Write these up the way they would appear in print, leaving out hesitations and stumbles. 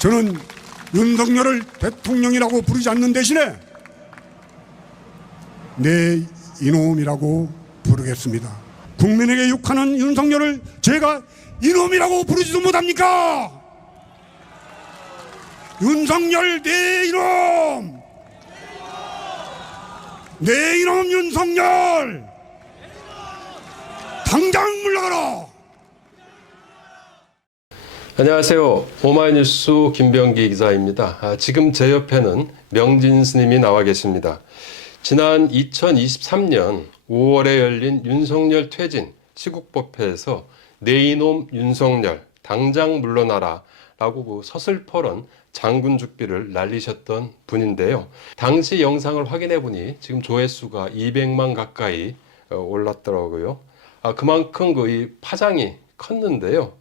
저는 윤석열을 대통령이라고 부르지 않는 대신에 내 이놈이라고 부르겠습니다. 국민에게 욕하는 윤석열을 제가 이놈이라고 부르지도 못합니까? 윤석열 내 이놈! 내 이놈 윤석열! 당장 물러가라! 안녕하세요. 오마이뉴스 김병기 기자입니다. 지금 제 옆에는 명진 스님이 나와 계십니다. 지난 2023년 5월에 열린 윤석열 퇴진 시국법회에서 내 이놈 윤석열 당장 물러나라 라고 그 서슬퍼런 장군 죽비를 날리셨던 분인데요. 당시 영상을 확인해 보니 지금 조회수가 200만 가까이 올랐더라고요. 그만큼 이 파장이 컸는데요.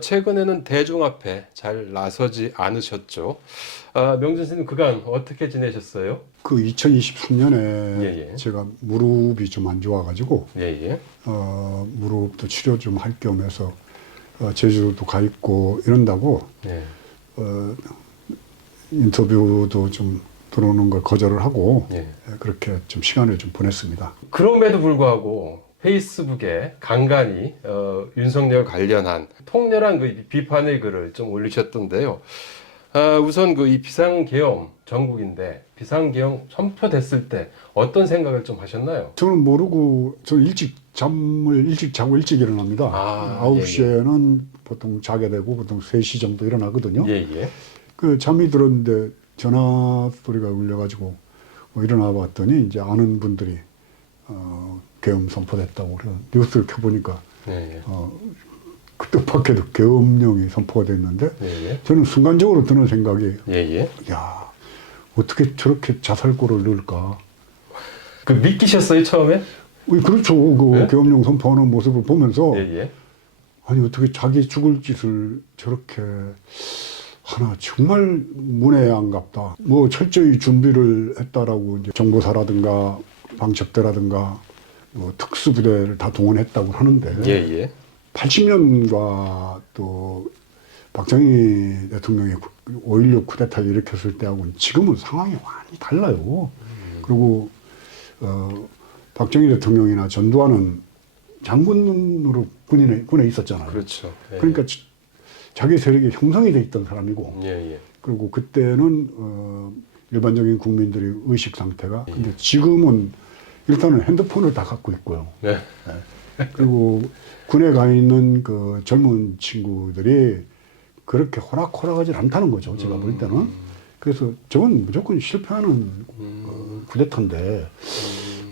최근에는 대중 앞에 잘 나서지 않으셨죠. 명진 스님 그간 어떻게 지내셨어요? 그 2023년에 예. 제가 무릎이 좀 안 좋아가지고 예. 무릎도 치료 좀 할 겸 해서 제주도도 가 있고 이런다고 예. 인터뷰도 좀 들어오는 걸 거절을 하고 예. 그렇게 좀 시간을 좀 보냈습니다. 그럼에도 불구하고 페이스북에 간간히 윤석열 관련한 통렬한 그 비판의 글을 좀 올리셨던데요. 우선 이 비상계엄 전국인데 비상계엄 선포됐을 때 어떤 생각을 좀 하셨나요? 저는 모르고 저는 일찍 자고 일찍 일어납니다. 9시에는 보통 자게 되고 보통 3시 정도 일어나거든요. 예. 그 잠이 들었는데 전화 소리가 울려가지고 일어나 봤더니 이제 아는 분들이 계엄 선포됐다고 그래서 뉴스를 켜보니까 예. 그 뜻밖에도 계엄령이 선포가 됐는데 예. 저는 순간적으로 드는 생각이 예. 야 어떻게 저렇게 자살골을 넣을까? 그 믿기셨어요 처음에? 그렇죠. 네? 계엄령 선포하는 모습을 보면서 예. 아니 어떻게 자기 죽을 짓을 저렇게 하나 정말 문외한갑다. 철저히 준비를 했다라고 이제 정보사라든가 방첩대라든가 특수부대를 다 동원했다고 하는데 예. 80년과 또 박정희 대통령이 5.16 쿠데타를 일으켰을 때하고는 지금은 상황이 완전히 달라요. 그리고 박정희 대통령이나 전두환은 장군으로 군에 있었잖아요. 그렇죠. 예. 그러니까 자기 세력이 형성이 돼 있던 사람이고 예. 그리고 그때는 일반적인 국민들의 의식 상태가 근데 지금은 일단은 핸드폰을 다 갖고 있고요. 네. 그리고 군에 가 있는 그 젊은 친구들이 그렇게 호락호락하지 않다는 거죠. 제가 볼 때는. 그래서 저건 무조건 실패하는 쿠데타인데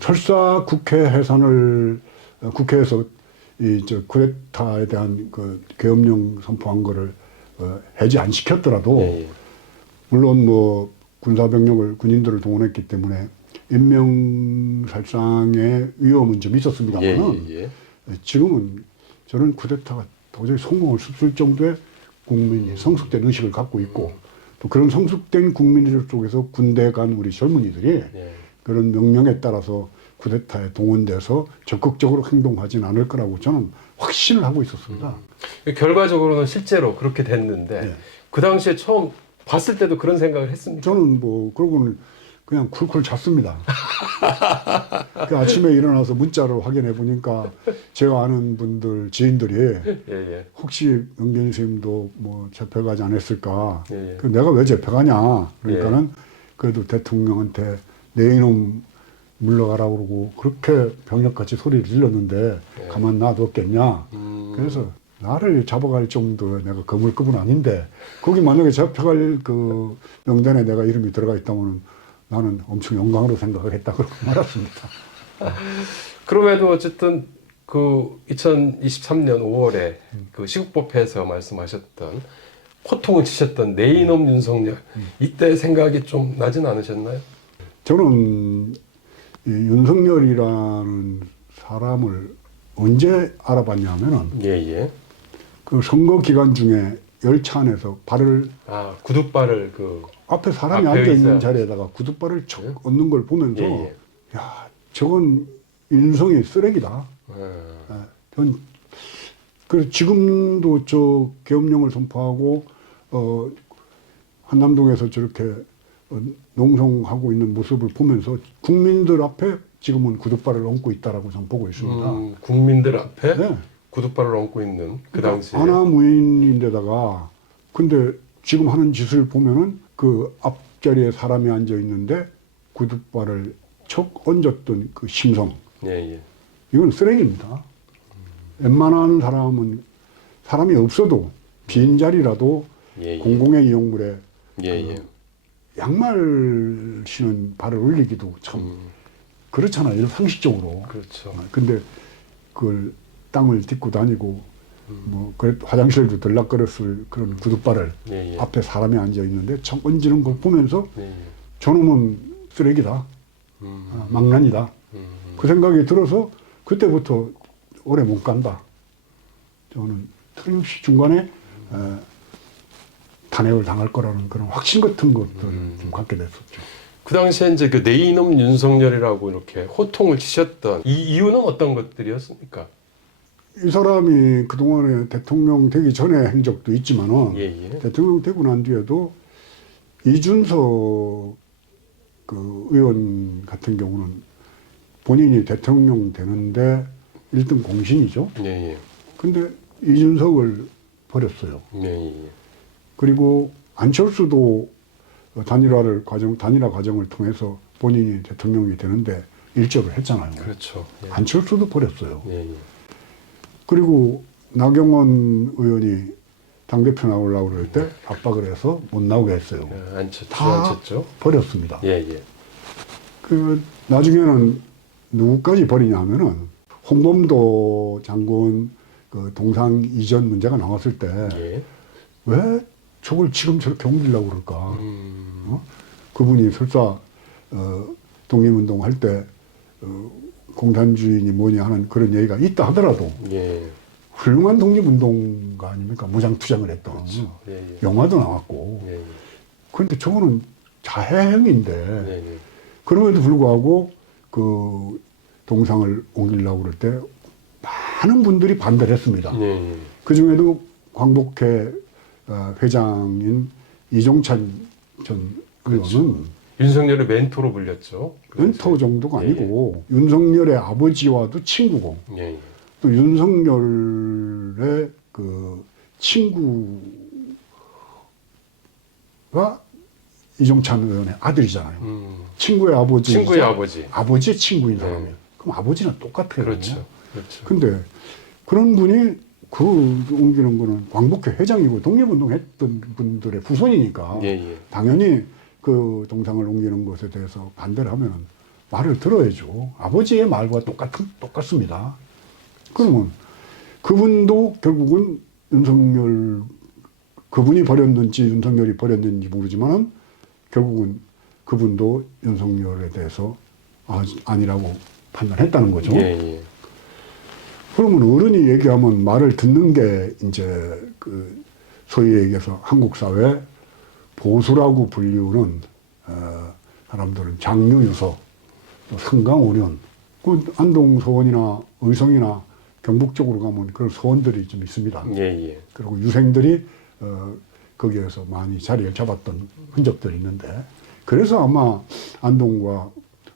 설사 국회 해산을 국회에서 쿠데타에 대한 그 계엄령 선포한 거를 해제 안 시켰더라도 예. 물론 군인들을 동원했기 때문에 인명살상의 위험은 좀 있었습니다만은 예. 지금은 저는 쿠데타가 도저히 성공을 습쓸 정도의 국민이 성숙된 의식을 갖고 있고 또 그런 성숙된 국민들 속에서 군대 간 우리 젊은이들이 그런 명령에 따라서 쿠데타에 동원돼서 적극적으로 행동하진 않을 거라고 저는 확신을 하고 있었습니다. 결과적으로는 실제로 그렇게 됐는데 네. 그 당시에 처음 봤을 때도 그런 생각을 했습니까? 저는 그러고는 그냥 쿨쿨 잤습니다. 그 아침에 일어나서 문자를 확인해 보니까 제가 아는 분들, 지인들이 예. 혹시 명진 선생님도 잡혀가지 않았을까. 예. 내가 왜 잡혀가냐. 그러니까는 그래도 대통령한테 내 이놈 물러가라고 그러고 그렇게 병력같이 소리를 질렀는데 가만 놔뒀겠냐. 그래서 나를 잡아갈 정도의 내가 거물급은 아닌데 거기 만약에 잡혀갈 그 명단에 내가 이름이 들어가 있다면 나는 엄청 영광으로 생각을 했다 그러고 말았습니다. 그럼에도 어쨌든 그 2023년 5월에 그 시국법회에서 말씀하셨던 호통을 치셨던 내 이놈 윤석열 이때 생각이 좀 나진 않으셨나요? 저는 이 윤석열이라는 사람을 언제 알아봤냐면은 예. 그 선거 기간 중에 열차 안에서 발을 구둣발을 앞에 사람이 앞에 앉아 있는 있어요. 자리에다가 구둣발을 척 얹는 걸 보면서 예. 야 저건 인성이 쓰레기다. 전 그래서 지금도 저 계엄령을 선포하고 한남동에서 저렇게 농성하고 있는 모습을 보면서 국민들 앞에 지금은 구둣발을 얹고 있다라고 저는 보고 있습니다. 국민들 앞에 네. 구둣발을 얹고 있는 그 그러니까 당시에. 하나무인인데다가 근데 지금 하는 짓을 보면은 그 앞자리에 사람이 앉아 있는데 구둣발을 척 얹었던 그 심성. 예, 예. 이건 쓰레기입니다. 웬만한 사람이 없어도 빈 자리라도 예, 예. 공공의 이용물에 예, 예. 양말 신은 발을 올리기도 참 그렇잖아요. 이런 상식적으로. 그렇죠. 근데 그걸 땅을 딛고 다니고 뭐 그래 화장실도 들락거렸을 그런 구둣발을 예, 예. 앞에 사람이 앉아 있는데 참 얹는 걸 보면서 예, 예. 저놈은 쓰레기다, 망난이다. 그 생각이 들어서 그때부터 오래 못 간다. 저는 틀림없이 중간에 탄핵을 당할 거라는 그런 확신 같은 것들을 좀 갖게 됐었죠. 그 당시에 이제 그 내 이놈 윤석열이라고 이렇게 호통을 치셨던 이 이유는 어떤 것들이었습니까? 이 사람이 그동안에 대통령 되기 전에 행적도 있지만은 예, 예. 대통령 되고 난 뒤에도 이준석 그 의원 같은 경우는 본인이 대통령 되는데 1등 공신이죠. 예, 예. 근데 이준석을 버렸어요. 예, 예. 그리고 안철수도 단일화 과정을 통해서 본인이 대통령이 되는데 일조를 했잖아요. 그렇죠. 예. 안철수도 버렸어요. 예, 예. 그리고 나경원 의원이 당대표 나오려고 그럴 때 압박을 해서 못 나오게 했어요. 예, 안 쳤죠. 다 안 쳤죠. 버렸습니다. 예, 예. 그 나중에는 누구까지 버리냐 하면은 홍범도 장군 그 동상 이전 문제가 나왔을 때 왜 예. 저걸 지금 저렇게 옮기려고 그럴까? 그분이 설사 독립운동 할 때 공산주의니 뭐냐 하는 그런 얘기가 있다 하더라도 예. 훌륭한 독립운동가 아닙니까? 무장투쟁을 했던. 그렇죠. 예, 예. 영화도 나왔고. 예, 예. 그런데 저거는 자해행위인데 예, 예. 그럼에도 불구하고 그 동상을 옮기려고 그럴 때 많은 분들이 반대를 했습니다. 예, 예. 그 중에도 광복회 회장인 이종찬 전 의원은 윤석열의 멘토로 불렸죠. 멘토 정도가 예, 아니고 윤석열의 아버지와도 친구고 예, 예. 또 윤석열의 그 친구가 이종찬 의원의 아들이잖아요. 친구의 아버지. 친구의 아버지. 아버지의 친구인 네. 사람이에요. 그럼 아버지는 똑같아요. 그렇죠. 그렇죠. 근데 그런 분이 그 옮기는 거는 광복회 회장이고 독립운동 했던 분들의 후손이니까 예, 예. 당연히 그 동상을 옮기는 것에 대해서 반대를 하면 말을 들어야죠. 아버지의 말과 똑같습니다. 그러면 그분도 결국은 윤석열, 그분이 버렸는지 윤석열이 버렸는지 모르지만은 결국은 그분도 윤석열에 대해서 아니라고 판단했다는 거죠. 예, 예. 그러면 어른이 얘기하면 말을 듣는 게 이제 그 소위 얘기해서 한국 사회 보수라고 불리우는 사람들은 장유유서, 또 성강오련, 그 안동 서원이나 의성이나 경북 쪽으로 가면 그런 서원들이 좀 있습니다. 예, 예. 그리고 유생들이 거기에서 많이 자리를 잡았던 흔적들이 있는데 그래서 아마 안동과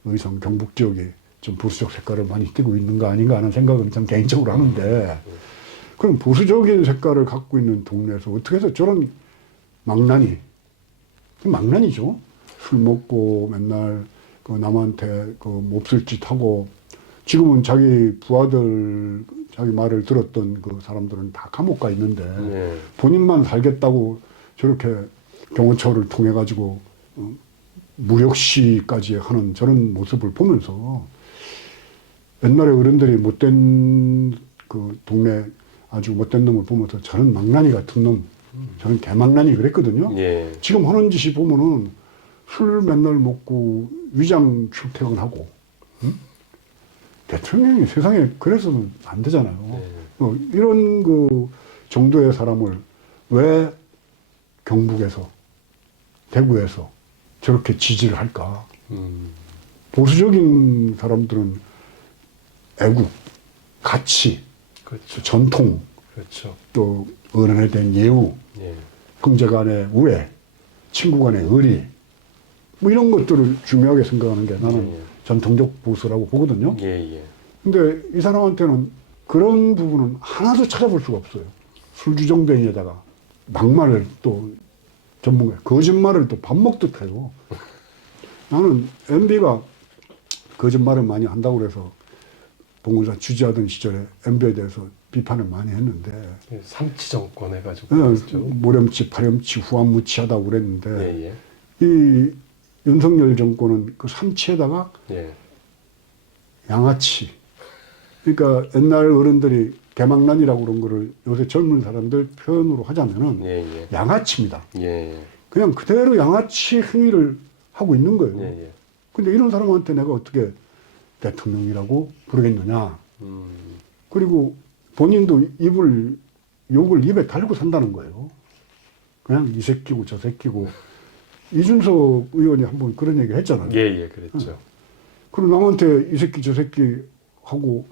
의성, 경북 지역이 좀 보수적 색깔을 많이 띠고 있는 거 아닌가 하는 생각은 좀 개인적으로 하는데 그럼 보수적인 색깔을 갖고 있는 동네에서 어떻게 해서 저런 망난이죠. 술 먹고 맨날 그 남한테 그 몹쓸 짓 하고 지금은 자기 부하들 자기 말을 들었던 그 사람들은 다 감옥 가 있는데 예. 본인만 살겠다고 저렇게 경호처를 통해 가지고 무력시까지 하는 저런 모습을 보면서 옛날에 어른들이 못된 그 동네 아주 못된 놈을 보면서 저는 망나니 같은 놈, 저는 개망나니 그랬거든요. 예. 지금 하는 짓이 보면은 술 맨날 먹고 위장 출퇴근하고 대통령이 세상에 그래서는 안 되잖아요. 이런 그 정도의 사람을 왜 경북에서 대구에서 저렇게 지지를 할까? 보수적인 사람들은 애국, 가치, 그렇죠. 전통, 그렇죠. 또 어른에 대한 예우, 예. 형제 간의 우애 친구 간의 의리, 뭐 이런 것들을 중요하게 생각하는 게 나는 예. 전통적 보수라고 보거든요. 예, 예. 근데 이 사람한테는 그런 부분은 하나도 찾아볼 수가 없어요. 술주정뱅이에다가 막말을 또 전문가, 거짓말을 또 밥 먹듯 해요. 나는 MB가 거짓말을 많이 한다고 그래서 봉건사 취재하던 시절에 MB에 대해서 비판을 많이 했는데, 삼치 정권 해가지고. 예, 그랬죠. 모렴치, 파렴치, 후한무치하다고 그랬는데, 예, 예. 이 윤석열 정권은 그 삼치에다가 예. 양아치. 그러니까 옛날 어른들이 개망난이라고 그런 거를 요새 젊은 사람들 표현으로 하자면은 예, 예. 양아치입니다. 예. 그냥 그대로 양아치 행위를 하고 있는 거예요. 예, 예. 근데 이런 사람한테 내가 어떻게 대통령이라고 부르겠느냐. 그리고 본인도 욕을 입에 달고 산다는 거예요. 그냥 이 새끼고 저 새끼고. 이준석 의원이 한번 그런 얘기 했잖아요. 예, 예. 그랬죠. 그리고 남한테 이 새끼 저 새끼 하고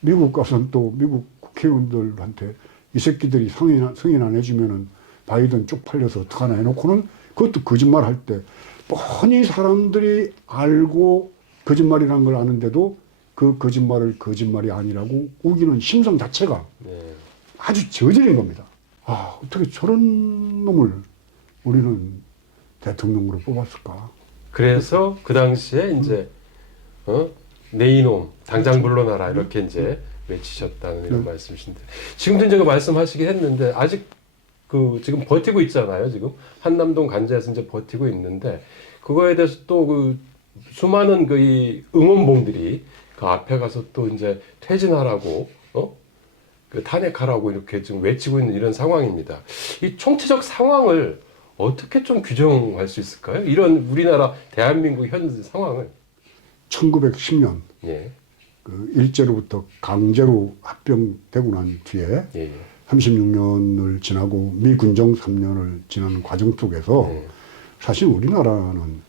미국 가서는 또 미국 국회의원들한테 이 새끼들이 승인 안 해주면은 바이든 쪽팔려서 어떡하나 해놓고는 그것도 거짓말 할 때 뻔히 사람들이 알고 거짓말이라는 걸 아는데도 그 거짓말을 거짓말이 아니라고 우기는 심성 자체가 예. 아주 저질인 겁니다. 아, 어떻게 저런 놈을 우리는 대통령으로 뽑았을까? 그래서 그 당시에 이제 내 이놈 당장 물러나라 이렇게 이제 외치셨다는 이런 말씀이신데 지금도 이제 그 말씀하시긴 했는데 아직 그 지금 버티고 있잖아요. 지금 한남동 간자에서 이제 버티고 있는데 그거에 대해서 또 그 수많은 그 이 응원봉들이 그 앞에 가서 또 이제 퇴진하라고 그 탄핵하라고 이렇게 지금 외치고 있는 이런 상황입니다. 이 총체적 상황을 어떻게 좀 규정할 수 있을까요? 이런 우리나라 대한민국 현 상황을. 1910년 예. 그 일제로부터 강제로 합병되고 난 뒤에 예, 예. 36년을 지나고 미군정 3년을 지나는 과정 속에서 예. 사실 우리나라는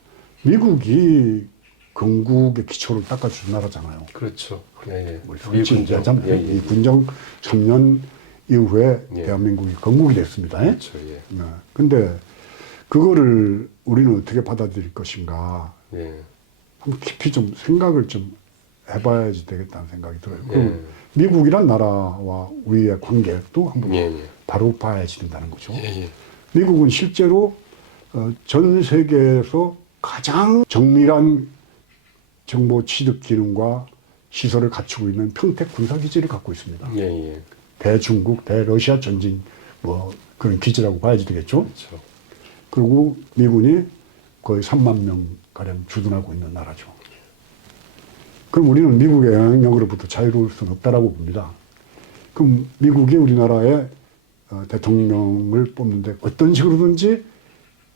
미국이 건국의 기초를 닦아준 나라잖아요. 그렇죠. 예, 예. 솔직히 얘기하자면 예, 예. 미군정 3년 이후에 예. 대한민국이 건국이 됐습니다. 그렇죠. 예. 네. 근데 그거를 우리는 어떻게 받아들일 것인가 예. 한번 깊이 좀 생각을 좀 해봐야지 되겠다는 생각이 들어요. 예. 그럼 미국이란 나라와 우리의 관계도 한번 예, 예. 바로 봐야지 된다는 거죠. 예, 예. 미국은 실제로 전 세계에서 가장 정밀한 정보 취득 기능과 시설을 갖추고 있는 평택 군사기지를 갖고 있습니다. 예, 예. 대중국, 대러시아 전진 뭐 그런 기지라고 봐야지 되겠죠. 그렇죠. 그리고 미군이 거의 3만 명 가량 주둔하고 있는 나라죠. 그럼 우리는 미국의 영향력으로부터 자유로울 수는 없다라고 봅니다. 그럼 미국이 우리나라의 대통령을 뽑는데 어떤 식으로든지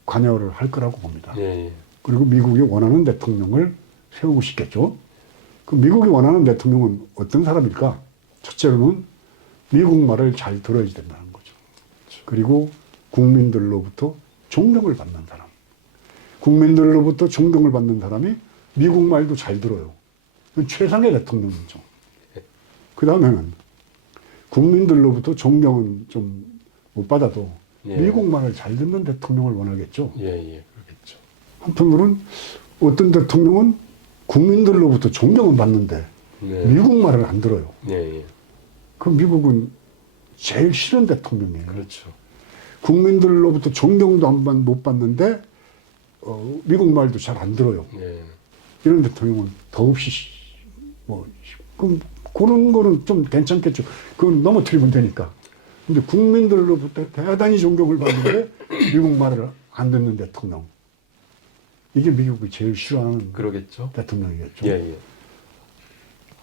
관여를 할 거라고 봅니다. 예, 예. 그리고 미국이 원하는 대통령을 세우고 싶겠죠. 그럼 미국이 원하는 대통령은 어떤 사람일까? 첫째로는 미국 말을 잘 들어야 된다는 거죠. 그리고 국민들로부터 존경을 받는 사람. 국민들로부터 존경을 받는 사람이 미국 말도 잘 들어요. 그건 최상의 대통령이죠. 그 다음에는 국민들로부터 존경은 좀 못 받아도 예. 미국 말을 잘 듣는 대통령을 원하겠죠. 예, 예. 그렇겠죠. 한편으로는 어떤 대통령은 국민들로부터 존경은 받는데 네. 미국 말을 안 들어요. 예, 예. 그럼 미국은 제일 싫은 대통령이에요. 그렇죠. 국민들로부터 존경도 못 받는데 미국 말도 잘 안 들어요. 예. 이런 대통령은 더없이 그런 거는 좀 괜찮겠죠. 그건 넘어뜨리면 되니까. 근데 국민들로부터 대단히 존경을 받는데 미국 말을 안 듣는 대통령. 이게 미국이 제일 싫어하는 그러겠죠. 대통령이겠죠. 예, 예.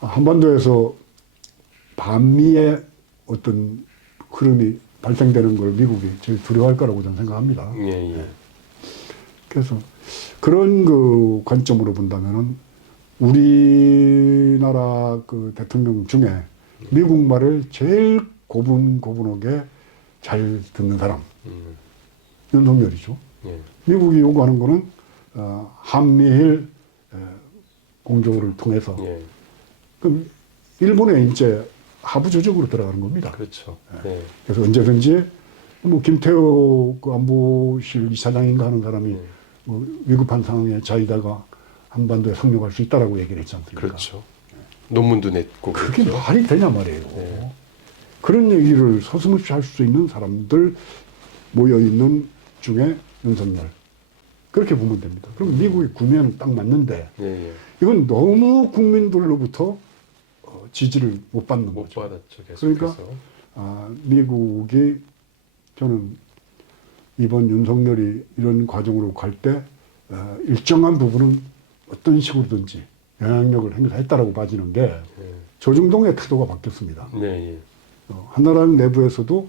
한반도에서 반미의 어떤 흐름이 발생되는 걸 미국이 제일 두려워할 거라고 저는 생각합니다. 예, 예. 그래서 그런 그 관점으로 본다면은 우리나라 그 대통령 중에 미국 말을 제일 고분고분하게 잘 듣는 사람 윤석열이죠. 예. 미국이 요구하는 거는 한미일 공조를 통해서 예. 그럼 일본의 이제 하부 조직으로 들어가는 겁니다. 그렇죠. 예. 그래서 언제든지 뭐 김태호 그 안보실 이사장인가 하는 사람이 뭐 위급한 상황에 자기다가 한반도에 상륙할 수 있다라고 얘기를 했지 않습니까? 그렇죠. 논문도 냈고. 그게 그렇죠. 말이 되냐 말이에요. 네. 그런 얘기를 서슴없이 할 수 있는 사람들 모여있는 중에 윤석열. 그렇게 보면 됩니다. 그럼 미국의 구매는 딱 맞는데 예, 예. 이건 너무 국민들로부터 지지를 못 받는 못 거죠. 받았죠. 계속해서. 그러니까 미국이 저는 이번 윤석열이 이런 과정으로 갈 때 일정한 부분은 어떤 식으로든지 영향력을 행사했다라고 봐지는 게 예. 조중동의 태도가 바뀌었습니다. 네, 예. 한나라당 내부에서도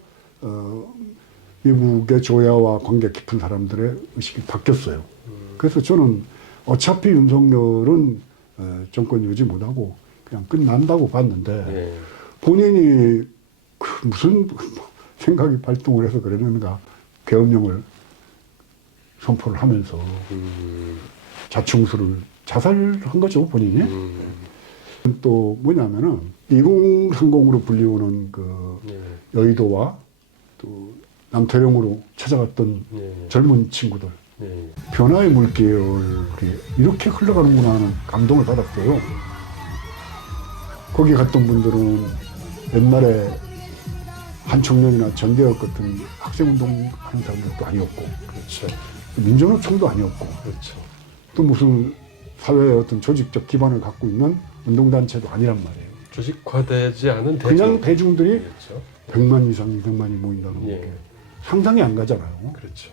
미국의 조야와 관계 깊은 사람들의 의식이 바뀌었어요. 그래서 저는 어차피 윤석열은 정권 유지 못하고 그냥 끝난다고 봤는데 예. 본인이 그 무슨 생각이 발동을 해서 그랬는가 계엄령을 선포를 하면서 자충수를 자살한 거죠 본인이. 또 뭐냐면은 2030으로 불리우는 그 예. 여의도와 또 남태령으로 찾아갔던 예. 젊은 친구들 예. 변화의 물결이 이렇게 흘러가는구나 하는 감동을 받았어요. 거기 갔던 분들은 옛날에 한청년이나 전개혁 같은 학생운동 하는 사람들도 아니었고 그렇죠. 민주노총도 아니었고 그렇죠. 또 무슨 사회의 어떤 조직적 기반을 갖고 있는 운동단체도 아니란 말이에요. 조직화되지 않은 그냥 대중들이 그렇죠. 100만 이상, 200만이 모인다는 게 예. 상상이 안 가잖아요. 그렇죠.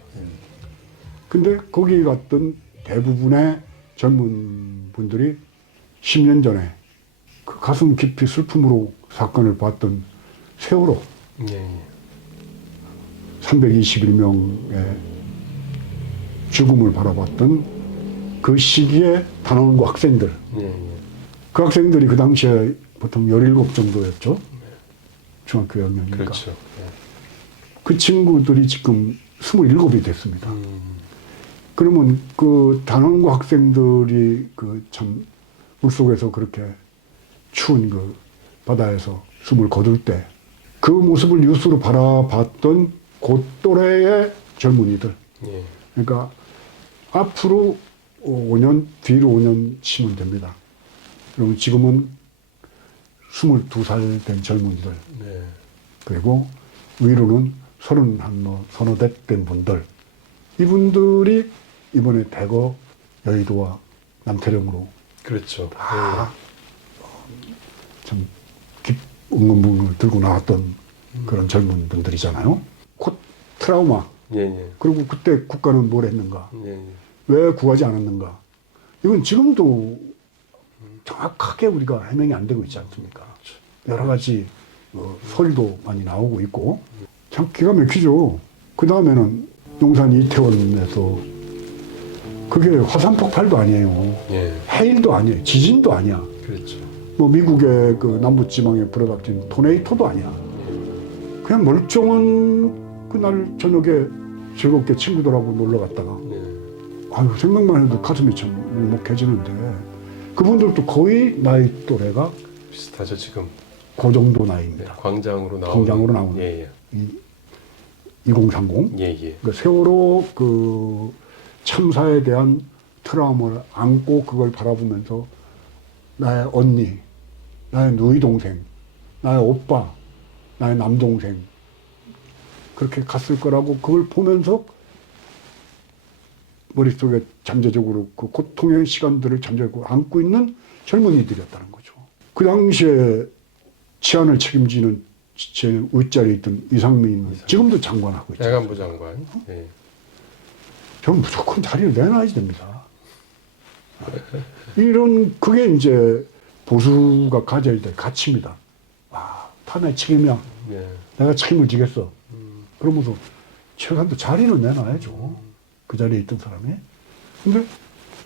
근데 거기 갔던 대부분의 젊은 분들이 10년 전에 그 가슴 깊이 슬픔으로 사건을 봤던 세월호 예. 321명의 죽음을 바라봤던 그 시기에 단원고 학생들 예. 그 학생들이 그 당시에 보통 17 정도였죠. 중학교 2학년이니까. 그렇죠. 그 친구들이 지금 27이 됐습니다. 그러면 그 단원고 학생들이 그 참 물속에서 그렇게 추운 그 바다에서 숨을 거둘 때 그 모습을 뉴스로 바라봤던 그 또래의 젊은이들. 예. 그러니까 앞으로 5년, 뒤로 5년 치면 됩니다. 그러면 지금은 22살 된 젊은이들. 네. 그리고 위로는 31, 서너 대 된 분들. 이분들이 이번에 대거 여의도와 남태령으로 그렇죠. 다 참 응원봉을 들고 나왔던 그런 젊은 분들이잖아요. 곧 트라우마. 예. 예. 그리고 그때 국가는 뭘 했는가? 예. 예. 왜 구하지 않았는가? 이건 지금도 정확하게 우리가 해명이 안 되고 있지 않습니까? 여러 가지 설도 많이 나오고 있고 참 기가 막히죠. 그 다음에는 용산 이태원에서 그게 화산 폭발도 아니에요. 예. 해일도 아니에요. 지진도 아니야. 그렇죠. 뭐 미국의 그 남부지방에 불어닥친 토네이토도 아니야. 그냥 멀쩡한 그날 저녁에 즐겁게 친구들하고 놀러 갔다가 예. 아유 생각만 해도 가슴이 참 울먹해지는데 그분들도 거의 나이 또래가 비슷하죠 지금. 그 정도 네. 나이입니다. 광장으로 나오는. 광장으로 나오는. 예. 예. 2030. 예. 예. 그 세월호 그 참사에 대한 트라우마를 안고 그걸 바라보면서 나의 언니, 나의 누이 동생, 나의 오빠, 나의 남동생 그렇게 갔을 거라고 그걸 보면서 머릿속에 잠재적으로 그 고통의 시간들을 잠재적으로 안고 있는 젊은이들이었다는 거죠. 그 당시에 치안을 책임지는 제 윗자리에 있던 이상민 지금도 장관하고 있죠. 야간부 장관. 예. 저는 무조건 자리를 내놔야 됩니다. 이런 그게 이제 보수가 가져야 될 가치입니다. 아, 탄핵 책임이야. 예. 내가 책임을 지겠어. 그러면서 최소한도 자리는 내놔야죠. 그 자리에 있던 사람이. 근데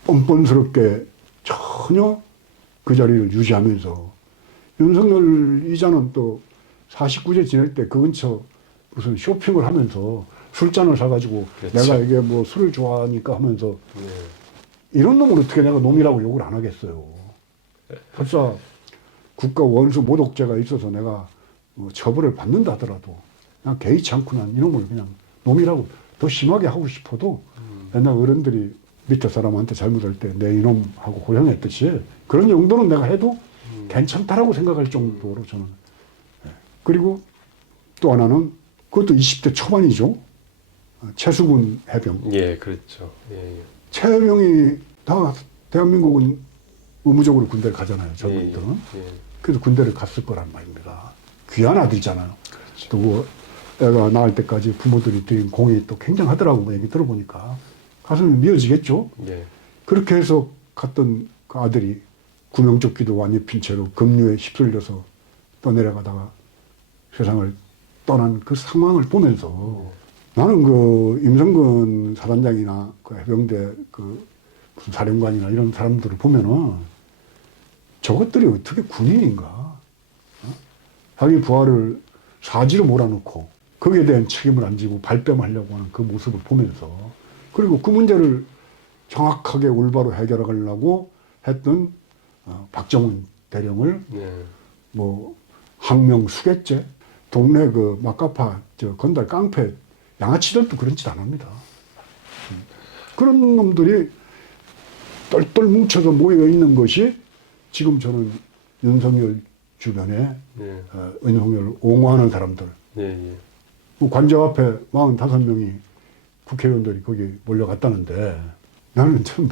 뻔뻔스럽게 전혀 그 자리를 유지하면서 윤석열 이자는 또 49세 지낼 때 그 근처 무슨 쇼핑을 하면서 술잔을 사가지고 그렇죠. 내가 이게 뭐 술을 좋아하니까 하면서 예. 이런 놈을 어떻게 내가 놈이라고 욕을 안 하겠어요. 설사 국가 원수 모독죄가 있어서 내가 처벌을 받는다 하더라도 그냥 개의치 않고 난 이놈을 그냥 놈이라고 더 심하게 하고 싶어도 옛날 어른들이 밑에 사람한테 잘못할 때 내 이놈하고 호령했듯이 그런 정도는 내가 해도 괜찮다라고 생각할 정도로 저는. 그리고 또 하나는 그것도 20대 초반이죠. 최수근 해병. 예, 그렇죠. 예, 예. 최해병이 다 대한민국은 의무적으로 군대를 가잖아요. 젊은이들은. 예. 그래서 군대를 갔을 거란 말입니다. 귀한 아들이잖아요. 또 그 애가 낳을 때까지 부모들이 드린 공이 또 굉장하더라고 뭐 얘기 들어보니까 가슴이 미어지겠죠. 예. 그렇게 해서 갔던 그 아들이 구명조끼도 안 입힌 채로 급류에 휩쓸려서 떠내려가다가 세상을 떠난 그 상황을 보면서 나는 그 임성근 사단장이나 그 해병대 그 무슨 사령관이나 이런 사람들을 보면은 저것들이 어떻게 군인인가? 자기 부하를 사지로 몰아넣고 거기에 대한 책임을 안 지고 발뺌하려고 하는 그 모습을 보면서 그리고 그 문제를 정확하게 올바로 해결하려고 했던 박정훈 대령을 네. 뭐 항명 수괴죄 동네 그 막가파 저 건달 깡패 양아치들도 그런 짓 안 합니다. 그런 놈들이 똘똘 뭉쳐서 모여 있는 것이 지금 저는 윤석열 주변에 네. 윤석열을 옹호하는 사람들 예, 예. 그 관저 앞에 45명이 국회의원들이 거기 몰려갔다는데 나는 참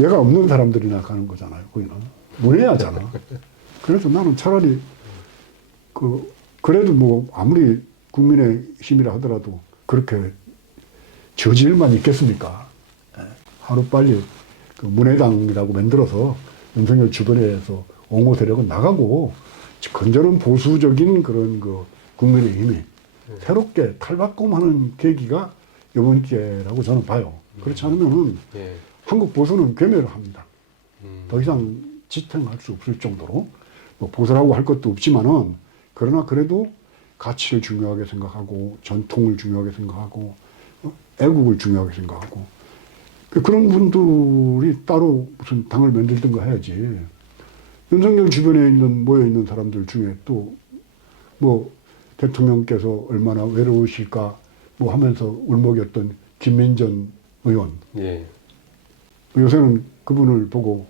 내가 없는 사람들이나 가는 거잖아요. 거기는 문외하잖아. 그래서 나는 차라리 그래도 뭐 아무리 국민의 힘이라 하더라도 그렇게 저질만 있겠습니까? 하루빨리 그 문해당이라고 만들어서 윤석열 주변에서 옹호 세력은 나가고 건전한 보수적인 그런 그 국민의힘이 새롭게 탈바꿈하는 계기가 이번 기회라고 저는 봐요. 그렇지 않으면은 예. 한국 보수는 괴멸을 합니다. 더 이상 지탱할 수 없을 정도로 뭐 보수라고 할 것도 없지만은 그러나 그래도 가치를 중요하게 생각하고 전통을 중요하게 생각하고 애국을 중요하게 생각하고 그런 분들이 따로 무슨 당을 만들든가 해야지. 윤석열 주변에 모여 있는 사람들 중에 또 뭐 대통령께서 얼마나 외로우실까 뭐 하면서 울먹였던 김민전 의원. 예. 요새는 그분을 보고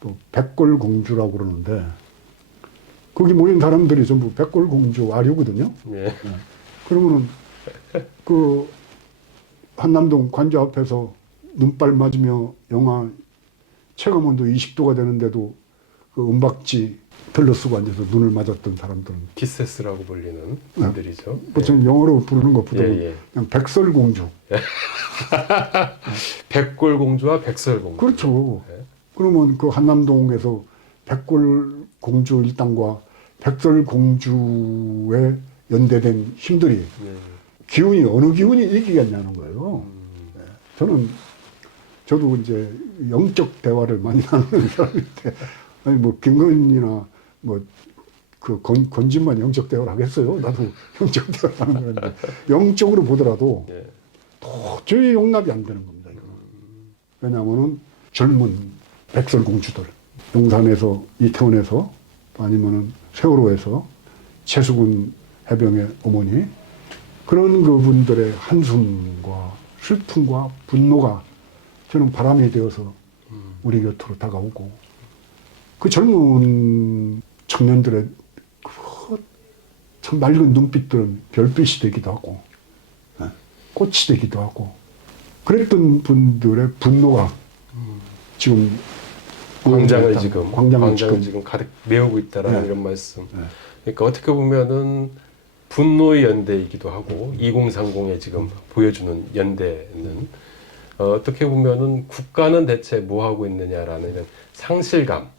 또 백골공주라고 그러는데 거기 모인 사람들이 전부 백골공주 아류거든요. 예. 그러면은 그 한남동 관저 앞에서 눈발 맞으며 영하 체감온도 20도가 되는데도 그 은박지 털러 쓰고 앉아서 눈을 맞았던 사람들은 키세스라고 불리는 분들이죠. 보통 영어로 부르는 것보다 예, 예. 그냥 백설공주. 백골공주와 백설공주. 그렇죠. 예. 그러면 그 한남동에서 백골공주 일당과 백설공주에 연대된 힘들이 예. 기운이 어느 기운이 이기겠냐는 거예요. 저도 이제 영적 대화를 많이 나누는 사람인데 아니 뭐 김건희나 뭐 그 건진만 영적 대화를 하겠어요. 나도 영적 대화를 하는 거는데 영적으로 보더라도 예. 도저히 용납이 안 되는 겁니다. 이거는. 왜냐하면은 젊은 백설공주들 용산에서 이태원에서 아니면은 세월호에서 최수근 해병의 어머니 그런 그분들의 한숨과 슬픔과 분노가 저는 바람이 되어서 우리 곁으로 다가오고 그 젊은 청년들의 참 맑은 눈빛들은 별빛이 되기도 하고 꽃이 되기도 하고 그랬던 분들의 분노가 지금 광장을 지금 지금 가득 메우고 있다라는 네. 이런 말씀. 네. 그러니까 어떻게 보면은 분노의 연대이기도 하고 2030에 지금 보여주는 연대는 어떻게 보면은 국가는 대체 뭐 하고 있느냐라는 이런 상실감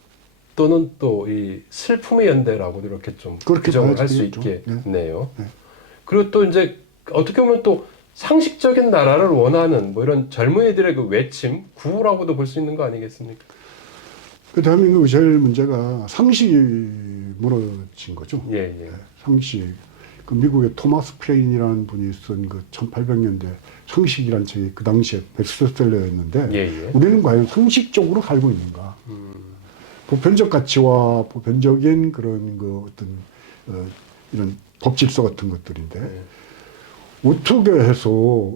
또는 또 이 슬픔의 연대라고도 이렇게 좀 그렇게 규정을 할 봐야지 수 되겠죠. 있겠네요. 네. 그리고 또 이제 어떻게 보면 또 상식적인 나라를 원하는 뭐 이런 젊은이들의 그 외침, 구호라고도 볼 수 있는 거 아니겠습니까? 그 대한민국의 제일 문제가 상식이 무너진 거죠. 예, 예. 상식. 그 미국의 토마스 프레인이라는 분이 쓴 그 1800년대 상식이라는 책이 그 당시에 베스트셀러였는데 예, 예. 우리는 과연 상식적으로 살고 있는가? 보편적 가치와 보편적인 그런 그 어떤 이런 법질서 같은 것들인데 네. 어떻게 해서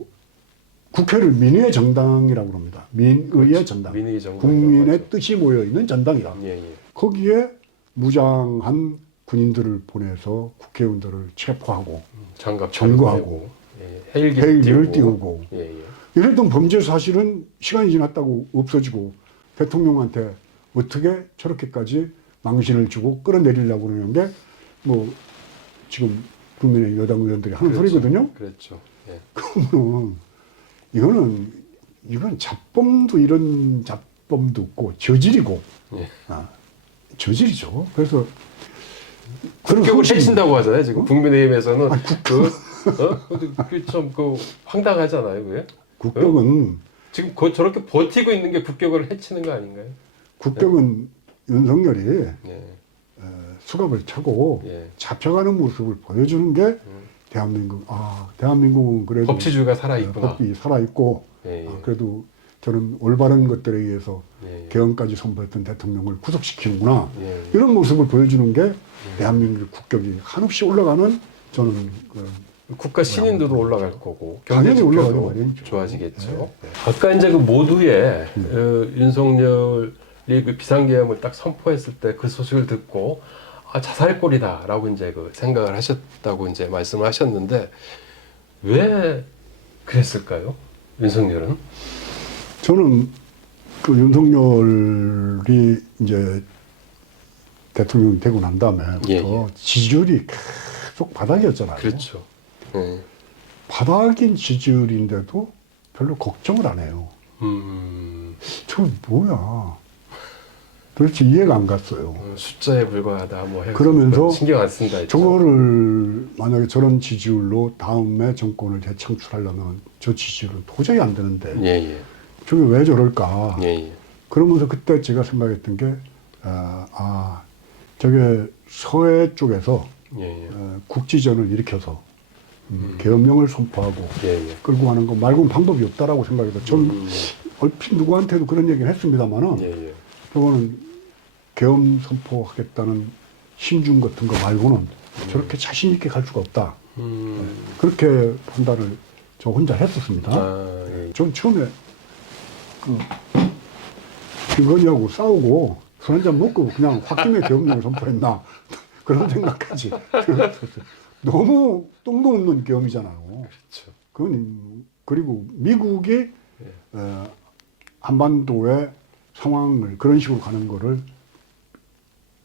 국회를 민의의 정당이라고 합니다. 민의의 정당. 민의 정당. 국민의 맞죠. 뜻이 모여있는 정당이다. 예, 예. 거기에 무장한 군인들을 보내서 국회의원들을 체포하고 장갑 점거하고 예, 헬기 헬기를 띄우고 예, 예. 이랬던 범죄 사실은 시간이 지났다고 없어지고 대통령한테 어떻게 저렇게까지 망신을 주고 끌어내리려고 그러는 게 뭐 지금 국민의 여당 의원들이 하는 그렇죠. 소리거든요. 그렇죠. 예. 그러면 이건 잡범도 이런 잡범도 없고 저질이고 예. 저질이죠. 그래서 그런 국격을 소식이- 해친다고 하잖아요. 지금 국민의힘에서는 아니, 그좀 황당하잖아요. 그게 국격은 지금 저렇게 버티고 있는 게 국격을 해치는 거 아닌가요? 국격은 윤석열이 예. 수갑을 차고 예. 잡혀가는 모습을 보여주는 게 대한민국은 그래도 법치주의가 살아 있구나. 법이 살아있고 예, 예. 그래도 저는 올바른 것들에 의해서 예, 예. 개헌까지 선포했던 대통령을 구속시키는구나 예, 예. 이런 모습을 보여주는 게 대한민국의 국격이 한없이 올라가는 저는 국가 신인도도 올라갈 거고 당연히 경제 올라가죠, 지표도 말이죠. 좋아지겠죠. 아까 이제 그 모두의 윤석열이 그 비상계엄을 딱 선포했을 때 그 소식을 듣고 자살골이다라고 이제 그 생각을 하셨다고 이제 말씀을 하셨는데 왜 그랬을까요? 윤석열은? 저는 그 윤석열이 이제 대통령이 되고 난 다음에부터 예, 예. 지지율이 계속 바닥이었잖아요. 그렇죠. 예. 바닥인 지지율인데도 별로 걱정을 안 해요. 저 뭐야? 도대체 이해가 안 갔어요. 숫자에 불과하다 뭐 해서 그러면서 신경 안 쓴다 했죠. 저거를 만약에 저런 지지율로 다음에 정권을 재창출하려면 저 지지율은 도저히 안 되는데 예, 예. 저게 왜 저럴까? 예, 예. 그러면서 그때 제가 생각했던 게 저게 서해 쪽에서 예, 예. 국지전을 일으켜서 계엄령을 선포하고 예, 예. 끌고 가는 거 말고는 방법이 없다라고 생각해서 저는 음. 얼핏 누구한테도 그런 얘기를 했습니다만은 예, 예. 저거는 계엄 선포하겠다는 심중 같은 거 말고는 저렇게 자신 있게 갈 수가 없다. 그렇게 판단을 저 혼자 했었습니다. 예. 전 처음에 김건희하고 싸우고 술 한잔 먹고 그냥 홧김에 계엄령을 선포했나 그런 생각까지 너무 똥도 없는 계엄이잖아요. 그렇죠. 그리고 미국이 한반도의 상황을 그런 식으로 가는 거를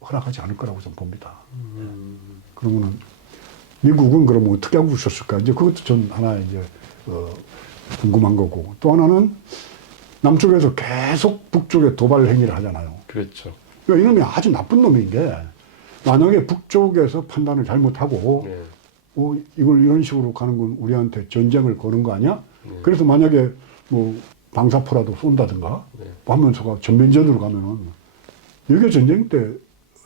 허락하지 않을 거라고 저는 봅니다. 그러면은 미국은 그러면 어떻게 하고 있었을까? 이제 그것도 전 하나 이제 궁금한 거고 또 하나는 남쪽에서 계속 북쪽에 도발 행위를 하잖아요. 그렇죠. 그러니까 이놈이 아주 나쁜 놈인 게 만약에 북쪽에서 판단을 잘못하고 예. 이걸 이런 식으로 가는 건 우리한테 전쟁을 거는 거 아니야? 네. 그래서 만약에 뭐 방사포라도 쏜다든가 네. 하면서가 전면전으로 가면은 여기 전쟁 때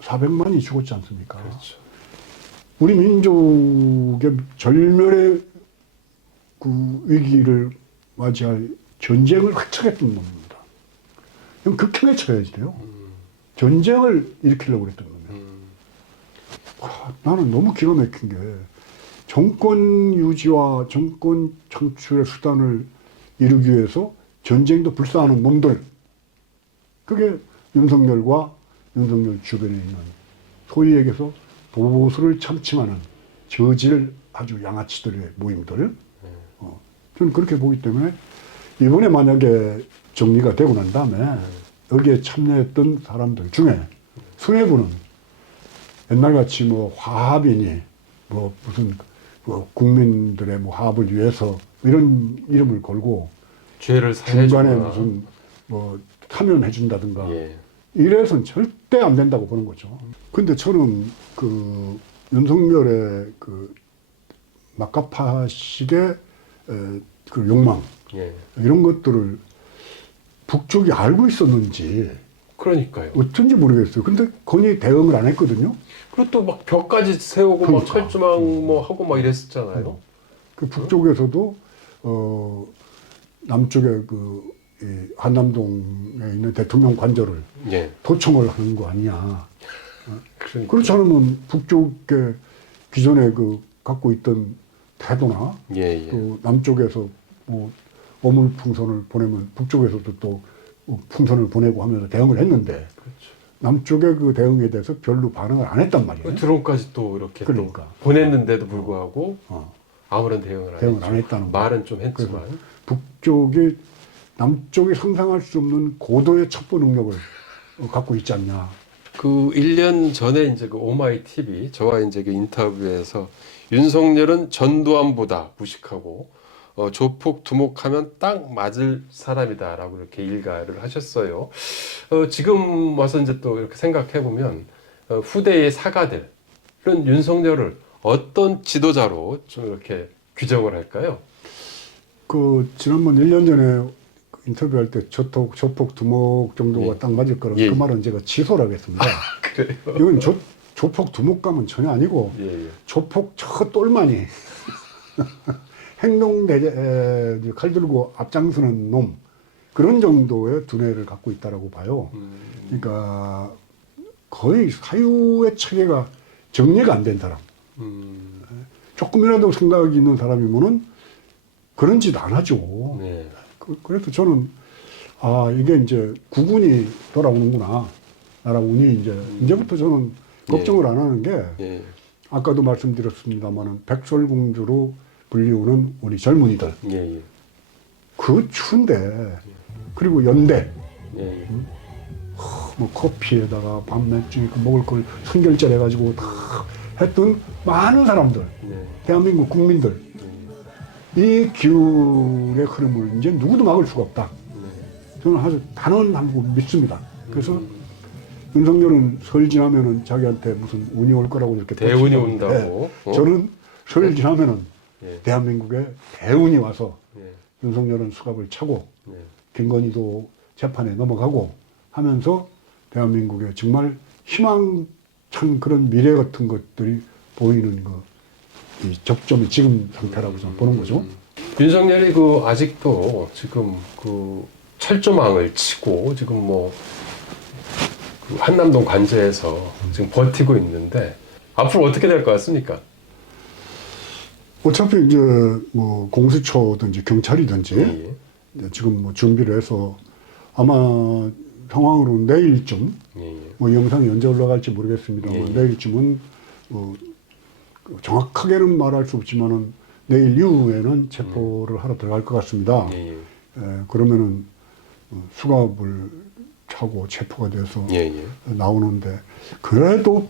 400만이 죽었지 않습니까? 그렇죠. 우리 민족의 절멸의 그 위기를 맞이할 전쟁을 획책했던 놈입니다. 그럼 극형에 처해야지 돼요. 전쟁을 일으키려고 그랬던 놈이에요. 나는 너무 기가 막힌 게 정권 유지와 정권 창출의 수단을 이루기 위해서 전쟁도 불사하는 놈들. 그게 윤석열과 윤석열 주변에 있는 소위 얘기해서 보수를 참칭하는 저질 아주 양아치들의 모임들. 저는 그렇게 보기 때문에 이번에 만약에 정리가 되고 난 다음에 여기에 참여했던 사람들 중에 수뇌부는 옛날같이 뭐 화합이니 뭐 무슨 뭐 국민들의 뭐 화합을 위해서 이런 이름을 걸고 죄를 사해주거나. 중간에 무슨 뭐 사면해준다든가 예. 이래서는 절대 안 된다고 보는 거죠. 근데 저는 그 윤석열의 그 막가파식의 그 욕망 예. 이런 것들을 북쪽이 알고 있었는지 그러니까요. 어쩐지 모르겠어요. 근데 건이 대응을 안 했거든요. 그리고 또 막 벽까지 세우고 막 그러니까. 철조망 뭐 하고 막 이랬었잖아요. 그 북쪽에서도 남쪽에 이 한남동에 있는 대통령 관저를 예. 도청을 하는 거 아니냐. 그러니까. 그렇지 않으면 북쪽에 기존에 그 갖고 있던 태도나 예, 예. 또 남쪽에서 뭐 어물풍선을 보내면 북쪽에서도 또 풍선을 보내고 하면서 대응을 했는데 그렇죠. 남쪽의 그 대응에 대해서 별로 반응을 안 했단 말이에요. 드론까지 또 이렇게 그러니까. 또 보냈는데도 불구하고 어, 아무런 대응을 안 대응을 했죠. 안 했다는 거. 말은 좀 했지만. 북쪽이 남쪽이 상상할 수 없는 고도의 첩보 능력을 갖고 있지 않냐. 그 1년 전에 이제 그 오마이 TV 저와 이제 그 인터뷰에서 윤석열은 전두환보다 무식하고 조폭 두목하면 딱 맞을 사람이다라고 이렇게 일가를 하셨어요. 지금 와서 이제 또 이렇게 생각해 보면 후대의 사가들은 윤석열을 어떤 지도자로 좀 이렇게 규정을 할까요? 그 지난번 1년 전에 인터뷰할 때 조폭 두목 정도가 예. 딱 맞을 거라서 예. 그 말은 제가 취소를 하겠습니다. 그래요? 이건 조폭 두목감은 전혀 아니고 예, 예. 조폭 저 똘마니 행동대제 칼 들고 앞장서는 놈 그런 정도의 두뇌를 갖고 있다라고 봐요. 그러니까 거의 사유의 체계가 정리가 안 된 사람. 조금이라도 생각이 있는 사람이면은 그런 짓 안 하죠. 네. 그래서 저는 이게 이제 국운이 돌아오는구나. 나라 운이 이제부터 저는 걱정을 안 하는 게 예. 아까도 말씀드렸습니다만은 백설공주로 불리우는 우리 젊은이들 예, 예. 그 추운데 그리고 연대 예, 예. 뭐 커피에다가 밥 맥주 먹을 걸 선결제 해가지고 다 했던 많은 사람들 네. 대한민국 국민들 이 기운의 흐름을 이제 누구도 막을 수가 없다. 저는 아주 단언하고 믿습니다. 그래서 윤석열은 설 지나면은 자기한테 무슨 운이 올 거라고 이렇게 대운이 펼치는데 온다고. 저는 설 지나면은 예. 대한민국에 대운이 와서 예. 윤석열은 수갑을 차고 예. 김건희도 재판에 넘어가고 하면서 대한민국에 정말 희망찬 그런 미래 같은 것들이 보이는 이 접점이 지금 상태라고 저는 보는 거죠. 윤석열이 그 아직도 지금 그 철조망을 치고 지금 뭐 그 한남동 관제에서 지금 버티고 있는데 앞으로 어떻게 될 것 같습니까? 어차피 이제 뭐 공수처든지 경찰이든지 예. 이제 지금 뭐 준비를 해서 아마 상황으로는 내일쯤 예. 예. 뭐 영상이 언제 올라갈지 모르겠습니다만 예. 내일쯤은 정확하게는 말할 수 없지만은 내일 이후에는 체포를 하러 들어갈 것 같습니다. 예. 예. 그러면은 수갑을 차고 체포가 돼서 예. 예. 나오는데 그래도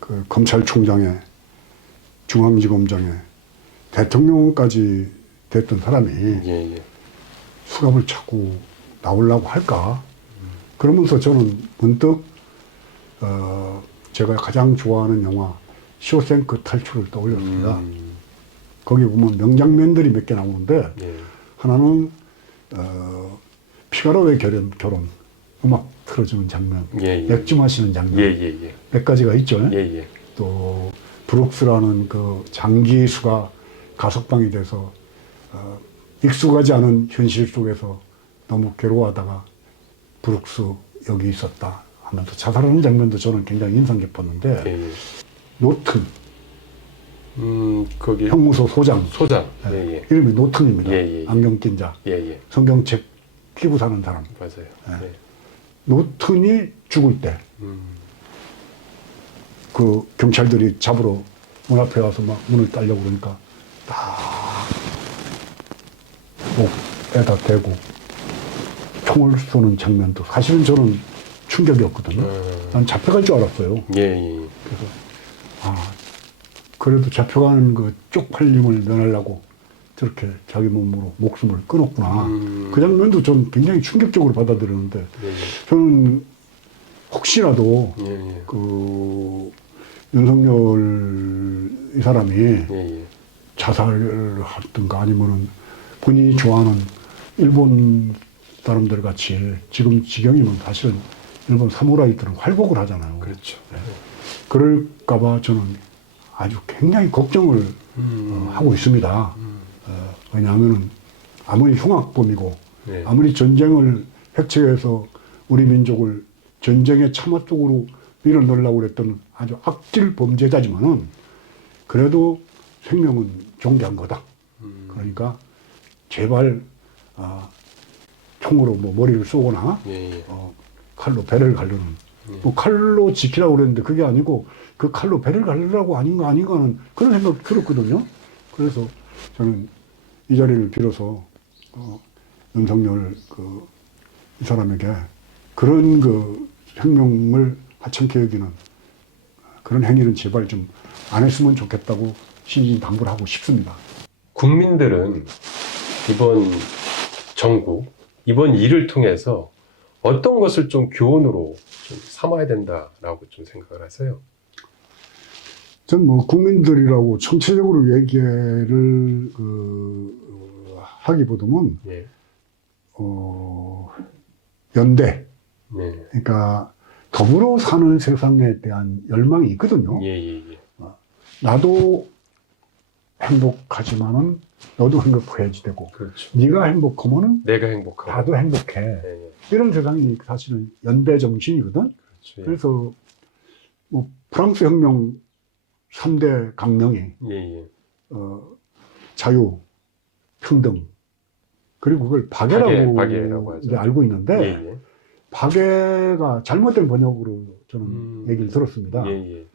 그 검찰총장에 중앙지검장에 대통령까지 됐던 사람이 예. 예. 수갑을 차고 나오려고 할까? 그러면서 저는 문득 제가 가장 좋아하는 영화 쇼생크 탈출을 떠올렸습니다. 거기 보면 명장면들이 몇 개 나오는데 예. 하나는 피가로의 결혼 음악 틀어주는 장면, 예. 예. 맥주 마시는 장면 예. 예. 몇 가지가 있죠. 예. 예. 또 브룩스라는 그 장기수가 가석방이 돼서 익숙하지 않은 현실 속에서 너무 괴로워하다가 브룩스 여기 있었다 하면서 자살하는 장면도 저는 굉장히 인상 깊었는데 예. 예. 노튼 거기 형무소 소장 소장. 예. 예. 이름이 노튼입니다. 예. 예. 안경 낀 자, 예. 예. 성경책 끼고 사는 사람. 맞아요. 예. 노튼이 죽을 때 그 경찰들이 잡으러 문 앞에 와서 막 문을 따려고 그러니까 딱 목에다 대고 총을 쏘는 장면도 사실은 저는 충격이었거든요. 난 잡혀갈 줄 알았어요. 예. 예. 그래서 그래도 잡혀가는 그 쪽팔림을 면하려고 저렇게 자기 몸으로 목숨을 끊었구나. 그 장면도 전 굉장히 충격적으로 받아들였는데 예. 저는 혹시라도 예. 예. 그 윤석열 이 사람이 예. 자살을 하든가 아니면은 본인이 좋아하는 일본 사람들 같이 지금 지경이면 사실은 일본 사무라이들은 활복을 하잖아요. 그렇죠. 그럴까봐 저는 아주 굉장히 걱정을 하고 있습니다. 왜냐하면은 아무리 흉악범이고 네. 아무리 전쟁을 획책해서 우리 민족을 전쟁의 참화 속으로 밀어넣으려고 그랬던 아주 악질 범죄자지만은 그래도 생명은 존귀한 거다. 그러니까 제발 총으로 뭐 머리를 쏘거나 예, 예. 칼로 배를 가르는 뭐 칼로 지키라고 그랬는데 그게 아니고 그 칼로 배를 가르라고 아닌가는 그런 생각이 들었거든요. 그래서 저는 이 자리를 빌어서 윤석열 이 사람에게 그런 생명을 하찮게 여기는 그런 행위는 제발 좀 안 했으면 좋겠다고 신신당부를 하고 싶습니다. 국민들은 이번 정국, 이번 일을 통해서 어떤 것을 좀 교훈으로 좀 삼아야 된다라고 좀 생각을 하세요? 전 뭐 국민들이라고 전체적으로 얘기를 하기보다는 예. 연대, 네. 그러니까 더불어 사는 세상에 대한 열망이 있거든요. 예, 예, 예. 나도 행복하지만은 너도 행복해야지 되고, 그렇죠. 네가 행복하면은 내가 행복하고. 나도 행복해. 예, 예. 이런 세상이 사실은 연대 정신이거든. 그렇죠. 예. 그래서 뭐 프랑스 혁명 3대 강령이 예, 예. 자유, 평등, 그리고 그걸 박애라고 박애라고 하죠. 이제 알고 있는데 예, 예. 박애가 잘못된 번역으로 저는 얘기를 들었습니다. 예, 예.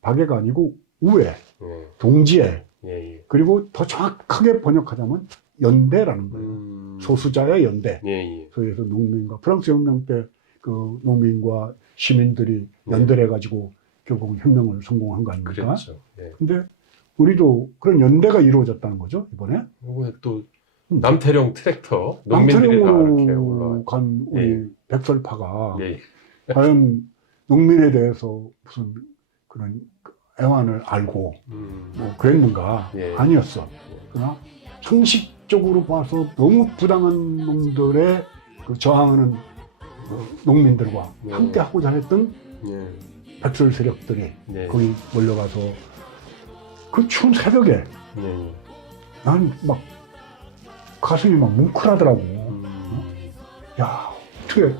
박애가 아니고 우애, 예, 동지애, 예, 예. 그리고 더 정확하게 번역하자면 연대라는 거예요. 소수자의 연대. 예, 예. 그래서 농민과 프랑스 혁명 때 그 농민과 시민들이 연대를 해가지고 결국 혁명을 성공한 거 아닙니까? 그렇죠. 예. 근데 우리도 그런 연대가 이루어졌다는 거죠, 이번에. 이번에 또 남태령 트랙터 농민들이 다 이렇게 올라와. 남태령으로 간 우리 예. 백설파가 예. 과연 농민에 대해서 무슨 그런 애환을 알고 뭐 그랬는가? 예. 아니었어. 그러나 상식적으로 봐서 너무 부당한 놈들의 저항하는 농민들과 예. 함께 하고자 했던 예. 백설 세력들이 예. 거기 몰려가서 그 추운 새벽에 예. 난 막 가슴이 막 뭉클하더라고. 야, 어떻게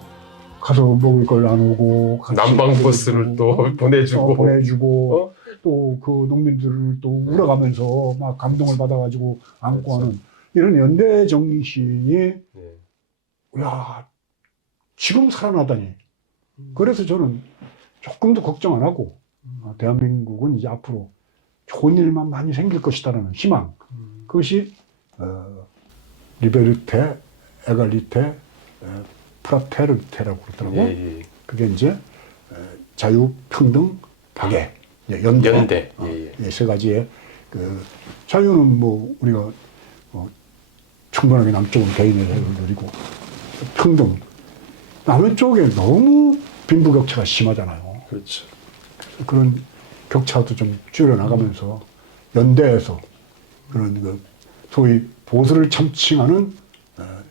가서 먹을 걸 나누고 난방버스를 또 보내주고 보내주고 또 그 농민들을 또 울어가면서 막 감동을 받아가지고 안고 그렇죠. 하는 이런 연대 정신이 예. 야 지금 살아나다니. 그래서 저는 조금도 걱정 안 하고 대한민국은 이제 앞으로 좋은 일만 많이 생길 것이다라는 희망. 그것이 리베르테, 에갈리테, 프라테르테라고 그러더라고요. 예, 예. 그게 이제 자유, 평등, 박애, 연대, 연대. 예, 예. 세 가지의 자유는 뭐 우리가 충분하게 남쪽은 개인의 자유를 누리고 평등 남의 쪽에 너무 빈부격차가 심하잖아요. 그렇죠. 그런 격차도 좀 줄여나가면서 연대에서 그런 소위 보수를 참칭하는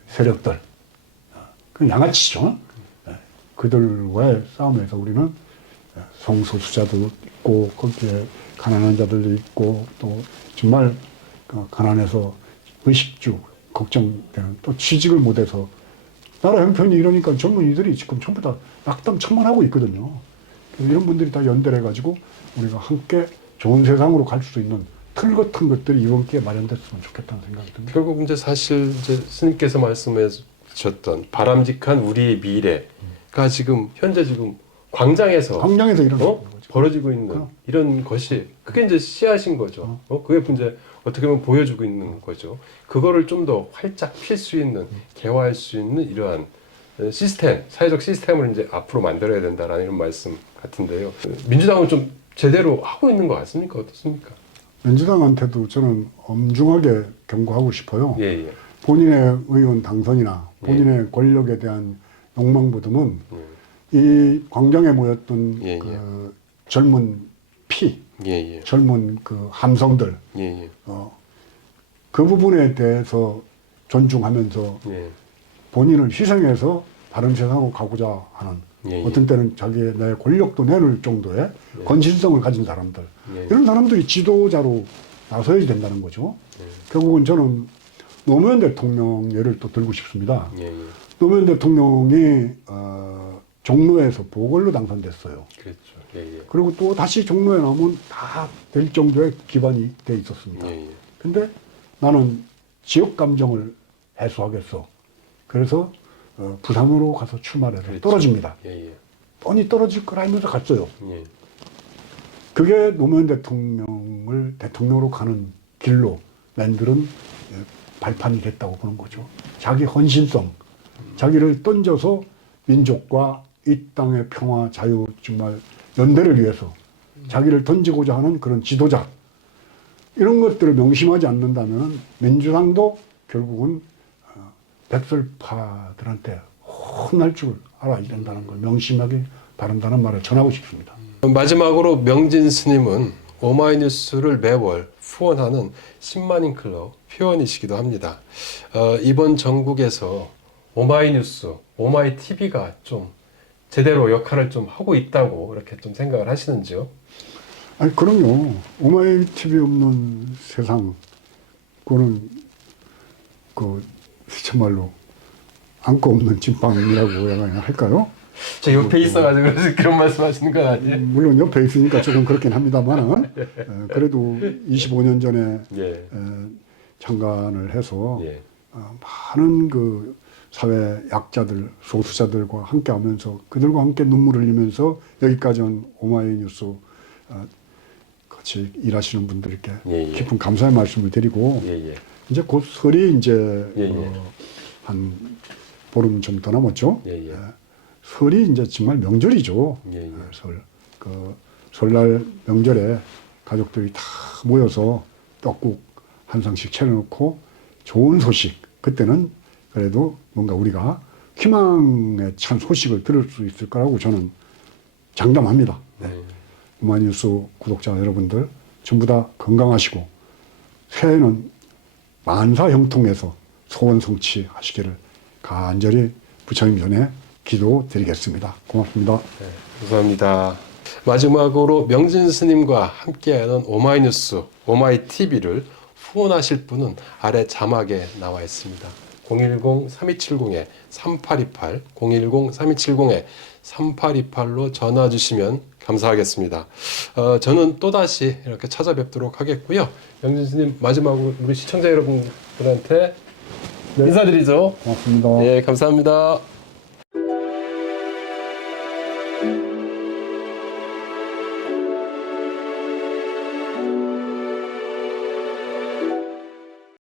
세력들, 그 양아치죠. 그들과의 싸움에서 우리는 성소수자도 있고 거기에 가난한 자들도 있고 또 정말 가난해서 의식주 걱정되는 또 취직을 못해서 나라 형편이 이러니까 젊은이들이 지금 전부 다 낙담천만하고 있거든요. 그래서 이런 분들이 다 연대를 해가지고 우리가 함께 좋은 세상으로 갈 수 있는 틀 같은 것들이 이번 기회에 마련됐으면 좋겠다는 생각이 듭니다. 결국 이제 사실 이제 스님께서 말씀해 주셨던 바람직한 우리의 미래가 지금 현재 지금 광장에서 일어나는 거죠. 벌어지고 있는 이런 것이 그게 이제 씨앗인 거죠. 그게 이제 어떻게 보면 보여주고 있는 거죠. 그거를 좀 더 활짝 필 수 있는 개화할 수 있는 이러한 시스템, 사회적 시스템을 이제 앞으로 만들어야 된다라는 이런 말씀 같은데요. 민주당은 좀 제대로 하고 있는 것 같습니까? 어떻습니까? 민주당한테도 저는 엄중하게 경고하고 싶어요. 예, 예. 본인의 의원 당선이나 본인의 권력에 대한 욕망보다는 이 광장에 모였던 예, 그 젊은 피, 예, 예. 젊은 그 함성들, 예, 예. 그 부분에 대해서 존중하면서 예. 본인을 희생해서 다른 세상으로 가고자 하는 예, 예. 어떤 때는 자기의 내 권력도 내놓을 정도의 건실성을 가진 사람들, 예. 이런 사람들이 지도자로 나서야 된다는 거죠. 결국은 저는 노무현 대통령 예를 또 들고 싶습니다. 예, 예. 노무현 대통령이 종로에서 보궐로 당선됐어요. 그렇죠. 예, 예. 그리고 또 다시 종로에 나오면 다 될 정도의 기반이 돼 있었습니다. 예, 예. 근데 나는 지역 감정을 해소하겠어. 그래서 부산으로 가서 출마를 해서 그렇죠. 떨어집니다. 예, 예. 뻔히 떨어질 거라 하면서 갔어요. 예. 그게 노무현 대통령을 대통령으로 가는 길로 맨들은 발판이 됐다고 보는 거죠. 자기 헌신성, 자기를 던져서 민족과 이 땅의 평화, 자유, 정말 연대를 위해서 자기를 던지고자 하는 그런 지도자, 이런 것들을 명심하지 않는다면 민주당도 결국은 백설파들한테 혼날 줄 알아야 된다는 걸 명심하기 바란다는 말을 전하고 싶습니다. 마지막으로 명진 스님은 오마이뉴스를 매월 후원하는 10만인 클럽 회원이시기도 합니다. 이번 전국에서 오마이뉴스, 오마이TV가 좀 제대로 역할을 좀 하고 있다고 이렇게 좀 생각을 하시는지요? 아니, 그럼요. 오마이 TV 없는 세상, 그거는, 시체말로, 안고 없는 찐빵이라고 그냥 할까요? 저 옆에 있어가지고 그래서 그런 말씀 하시는 건 아니에요? 물론 옆에 있으니까 조금 그렇긴 합니다만, 그래도 25년 전에 예. 창간을 해서, 예. 많은 그 사회 약자들, 소수자들과 함께 하면서, 그들과 함께 눈물을 흘리면서 여기까지 온 오마이뉴스 같이 일하시는 분들께 예, 예. 깊은 감사의 말씀을 드리고, 예, 예. 이제 곧 설이 이제 예, 예. 한 보름 좀 더 남았죠. 예, 예. 설이 이제 정말 명절이죠. 예, 예. 설. 설날 명절에 가족들이 다 모여서 떡국 한 상씩 차려놓고 좋은 소식, 그때는 그래도 뭔가 우리가 희망에 찬 소식을 들을 수 있을 거라고 저는 장담합니다. 네. 오마이뉴스 구독자 여러분들 전부 다 건강하시고 새해에는 만사 형통해서 소원 성취하시기를 간절히 부처님 전에 기도드리겠습니다. 고맙습니다. 네, 감사합니다. 마지막으로 명진 스님과 함께하는 오마이뉴스, 오마이TV를 후원하실 분은 아래 자막에 나와 있습니다. 010-3270-3828, 010-3270-3828로 전화 주시면 감사하겠습니다. 저는 또다시 이렇게 찾아뵙도록 하겠고요. 명진 스님, 마지막으로 우리 시청자 여러분들한테 네. 인사드리죠. 고맙습니다. 예, 감사합니다.